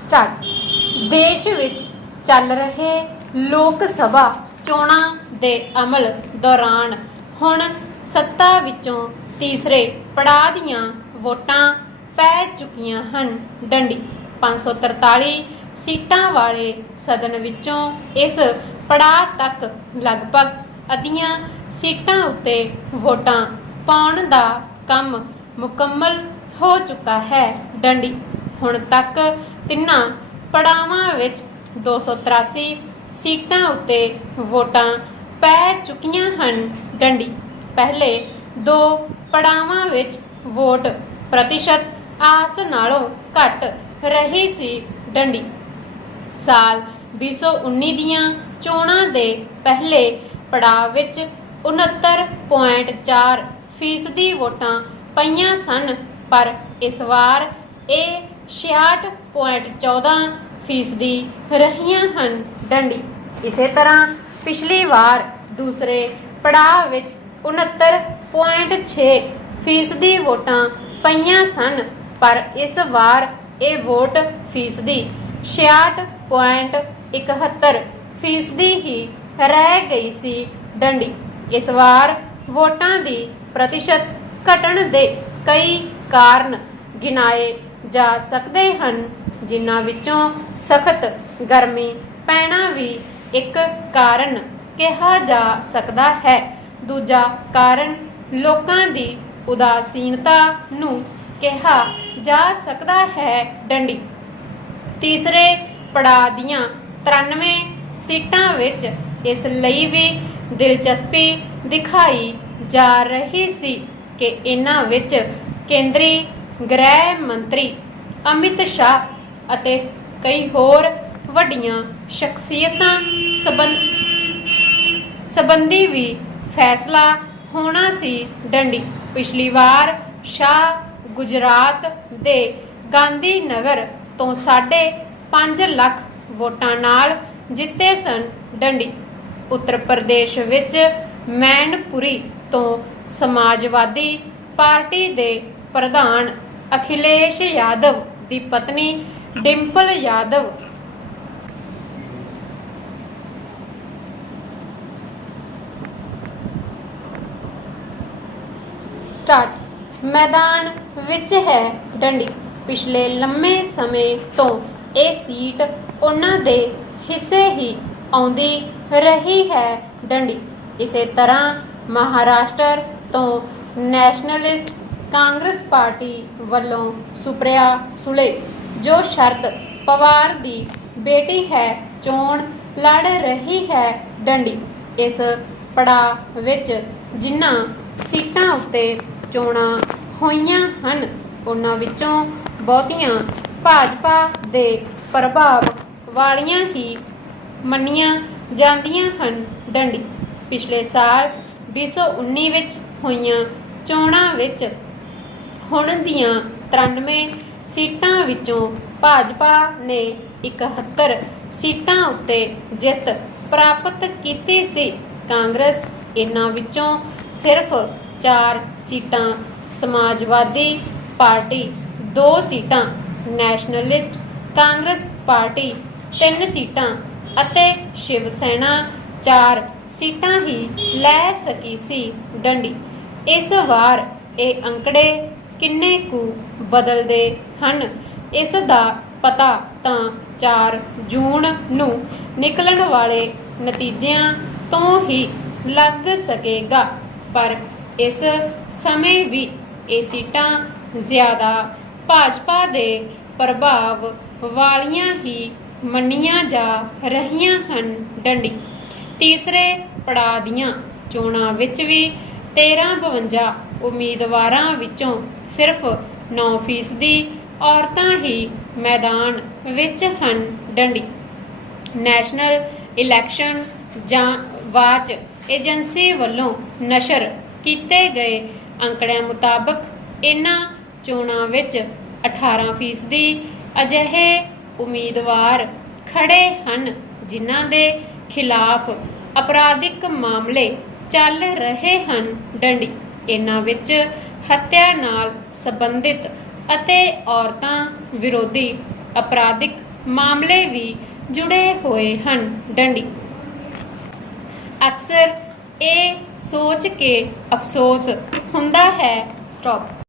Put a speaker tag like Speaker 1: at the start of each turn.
Speaker 1: Start. ਦੇਸ਼ ਵਿੱਚ ਚੱਲ ਰਹੇ ਲੋਕ ਸਭਾ ਚੋਣਾਂ ਦੇ ਅਮਲ ਦੌਰਾਨ ਹੁਣ ਸੱਤਾ ਵਿੱਚੋਂ ਤੀਸਰੇ ਪੜਾਅ ਦੀਆਂ ਵੋਟਾਂ ਪੈ ਚੁੱਕੀਆਂ ਹਨ। ਡੰਡੀ 543 ਸੀਟਾਂ ਵਾਲੇ ਸਦਨ ਵਿੱਚੋਂ ਇਸ ਪੜਾਅ ਤੱਕ ਲਗਭਗ ਅੱਧੀਆਂ ਸੀਟਾਂ ਉੱਤੇ ਵੋਟਾਂ ਪਾਉਣ ਦਾ ਕੰਮ ਮੁਕੰਮਲ ਹੋ ਚੁੱਕਾ ਹੈ। ਡੰਡੀ, ਹੁਣ ਤੱਕ ਤਿੰਨਾਂ ਪੜਾਵਾਂ ਵਿੱਚ 283 ਸੀਟਾਂ ਉੱਤੇ ਵੋਟਾਂ ਪੈ ਚੁੱਕੀਆਂ ਹਨ। ਡੰਡੀ, ਪਹਿਲੇ ਦੋ ਪੜਾਵਾਂ ਵਿੱਚ ਵੋਟ ਪ੍ਰਤੀਸ਼ਤ ਆਸ ਨਾਲੋਂ ਘੱਟ ਰਹੀ ਸੀ ਡੰਡੀ। ਸਾਲ 2019 ਦੀਆਂ ਚੋਣਾਂ ਦੇ ਪਹਿਲੇ ਪੜਾਅ ਵਿੱਚ 69.4 ਫੀਸਦੀ ਵੋਟਾਂ ਪਈਆਂ ਸਨ, ਪਰ ਇਸ ਵਾਰ ਇਹ 66.14 ਫੀਸਦੀ ਰਹੀਆਂ ਹਨ ਡੰਡੀ। ਇਸੇ ਤਰ੍ਹਾਂ ਪਿਛਲੀ ਵਾਰ ਦੂਸਰੇ ਪੜਾਅ ਵਿੱਚ 69.6 ਫੀਸਦੀ ਵੋਟਾਂ ਪਈਆਂ ਸਨ, ਪਰ ਇਸ ਵਾਰ ਇਹ ਵੋਟ ਫੀਸਦੀ 66.71 ਫੀਸਦੀ ਹੀ ਰਹਿ ਗਈ ਸੀ ਡੰਡੀ। ਇਸ ਵਾਰ ਵੋਟਾਂ ਦੀ ਪ੍ਰਤੀਸ਼ਤ ਘਟਣ ਦੇ ਕਈ ਕਾਰਨ ਗਿਣਾਏ ਜਾ ਸਕਦੇ ਹਨ, ਜਿਨ੍ਹਾਂ ਵਿੱਚੋਂ ਸਖਤ ਗਰਮੀ ਪੈਣਾ ਵੀ ਇੱਕ ਕਾਰਨ ਕਿਹਾ ਜਾ ਸਕਦਾ ਹੈ। ਦੂਜਾ ਕਾਰਨ ਲੋਕਾਂ ਦੀ ਉਦਾਸੀਨਤਾ ਨੂੰ ਕਿਹਾ ਜਾ ਸਕਦਾ ਹੈ ਡੰਡੀ। ਤੀਸਰੇ ਪੜਾਅ ਦੀਆਂ 93 ਸੀਟਾਂ ਵਿੱਚ ਇਸ ਲਈ ਵੀ ਦਿਲਚਸਪੀ ਦਿਖਾਈ ਜਾ ਰਹੀ ਸੀ ਕਿ ਇਹਨਾਂ ਵਿੱਚ ਕੇਂਦਰੀ ਗ੍ਰਹਿ ਮੰਤਰੀ ਅਮਿਤ ਸ਼ਾਹ ਅਤੇ ਕਈ ਹੋਰ ਵੱਡੀਆਂ ਸ਼ਖਸੀਅਤਾਂ ਸਬੰਧ ਸੰਬੰਧੀ ਵੀ ਫੈਸਲਾ ਹੋਣਾ ਸੀ ਡੰਡੀ। ਪਿਛਲੀ ਵਾਰ ਸ਼ਾਹ ਗੁਜਰਾਤ ਦੇ ਗਾਂਧੀ ਨਗਰ ਤੋਂ ਸਾਢੇ 5 ਲੱਖ ਵੋਟਾਂ ਨਾਲ ਜਿੱਤੇ ਸਨ ਡੰਡੀ। ਉੱਤਰ ਪ੍ਰਦੇਸ਼ ਵਿੱਚ ਮੈਨਪੁਰੀ ਤੋਂ ਸਮਾਜਵਾਦੀ ਪਾਰਟੀ ਦੇ ਪ੍ਰਧਾਨ ਅਖਿਲੇਸ਼ ਯਾਦਵ ਦੀ ਪਤਨੀ ਡਿੰਪਲ ਯਾਦਵ। ਸਟਾਰਟ ਮੈਦਾਨ ਵਿੱਚ ਹੈ ਡੰਡੀ। ਪਿਛਲੇ ਲੰਮੇ ਸਮੇਂ ਤੋਂ ਇਹ ਸੀਟ ਉਹਨਾਂ ਦੇ ਹਿੱਸੇ ਹੀ ਆਉਂਦੀ ਰਹੀ ਹੈ ਡੰਡੀ। ਇਸੇ ਤਰ੍ਹਾਂ ਮਹਾਰਾਸ਼ਟਰ ਤੋਂ ਨੈਸ਼ਨਲਿਸਟ ਕਾਂਗਰਸ ਪਾਰਟੀ ਵੱਲੋਂ ਸੁਪਰਿਆ ਸੁਲੇ, ਜੋ ਸ਼ਰਦ ਪਵਾਰ ਦੀ ਬੇਟੀ ਹੈ, ਚੋਣ ਲੜ ਰਹੀ ਹੈ ਡੰਡੀ। ਇਸ ਪੜਾਅ ਵਿੱਚ ਜਿਨ੍ਹਾਂ ਸੀਟਾਂ ਉੱਤੇ ਚੋਣਾਂ ਹੋਈਆਂ ਹਨ, ਉਹਨਾਂ ਵਿੱਚੋਂ ਬਹੁਤੀਆਂ ਭਾਜਪਾ ਦੇ ਪ੍ਰਭਾਵ ਵਾਲੀਆਂ ਹੀ ਮੰਨੀਆਂ ਜਾਂਦੀਆਂ ਹਨ ਡੰਡੀ। ਪਿਛਲੇ ਸਾਲ 2019 ਵਿੱਚ ਹੋਈਆਂ ਚੋਣਾਂ ਵਿੱਚ ਹੁਣ ਦੀਆਂ 93 ਸੀਟਾਂ ਵਿੱਚੋਂ ਭਾਜਪਾ ਨੇ 71 ਸੀਟਾਂ ਉੱਤੇ ਜਿੱਤ ਪ੍ਰਾਪਤ ਕੀਤੀ ਸੀ। ਕਾਂਗਰਸ ਇਹਨਾਂ ਵਿੱਚੋਂ ਸਿਰਫ 4 ਸੀਟਾਂ, ਸਮਾਜਵਾਦੀ ਪਾਰਟੀ 2 ਸੀਟਾਂ, ਨੈਸ਼ਨਲਿਸਟ, ਕਾਂਗਰਸ ਪਾਰਟੀ 3 ਸੀਟਾਂ ਅਤੇ ਸ਼ਿਵ ਸੈਨਾ 4 ਸੀਟਾਂ ਹੀ ਲੈ ਸਕੀ ਸੀ ਡੰਡੀ। ਇਸ ਵਾਰ ਇਹ ਅੰਕੜੇ ਕਿੰਨੇ ਕੁ ਬਦਲਦੇ ਹਨ? ਇਸ ਦਾ ਪਤਾ ਤਾਂ 4 ਜੂਨ ਨੂੰ ਨਿਕਲਣ ਵਾਲੇ ਨਤੀਜਿਆਂ ਤੋਂ ਹੀ ਲੱਗ ਸਕੇਗਾ, ਪਰ ਇਸ ਸਮੇਂ ਵੀ ਇਹ ਸੀਟਾਂ ਜ਼ਿਆਦਾ ਭਾਜਪਾ ਦੇ ਪ੍ਰਭਾਵ ਵਾਲੀਆਂ ਹੀ ਮੰਨੀਆਂ ਜਾ ਰਹੀਆਂ ਹਨ ਡੰਡੀ। ਤੀਸਰੇ ਪੜਾਅ ਦੀਆਂ ਚੋਣਾਂ ਵਿੱਚ ਵੀ 1352 ਉਮੀਦਵਾਰਾਂ ਵਿੱਚੋਂ ਸਿਰਫ 9% ਔਰਤਾਂ ਹੀ ਮੈਦਾਨ ਵਿੱਚ ਹਨ, ਡੰਡੀ। ਨੈਸ਼ਨਲ ਇਲੈਕਸ਼ਨ ਜਾਂ ਵਾਚ ਏਜੰਸੀ ਵੱਲੋਂ ਨਸ਼ਰ ਕੀਤੇ ਗਏ ਅੰਕੜਿਆਂ ਮੁਤਾਬਕ ਇਨ੍ਹਾਂ ਚੋਣਾਂ ਵਿੱਚ 18% ਅਜਿਹੇ ਉਮੀਦਵਾਰ ਖੜੇ ਹਨ, ਜਿਨ੍ਹਾਂ ਦੇ ਖਿਲਾਫ ਅਪਰਾਧਿਕ ਮਾਮਲੇ ਚੱਲ ਰਹੇ ਹਨ, ਡੰਡੀ। ਇਹਨਾਂ ਵਿੱਚ ਹੱਤਿਆ ਨਾਲ ਸੰਬੰਧਿਤ ਅਤੇ ਔਰਤਾਂ ਵਿਰੋਧੀ ਅਪਰਾਧਿਕ ਮਾਮਲੇ ਵੀ ਜੁੜੇ ਹੋਏ ਹਨ। ਡੰਡੀ। ਅਕਸਰ ਇਹ ਸੋਚ ਕੇ ਅਫਸੋਸ ਹੁੰਦਾ ਹੈ। ਸਟਾਪ।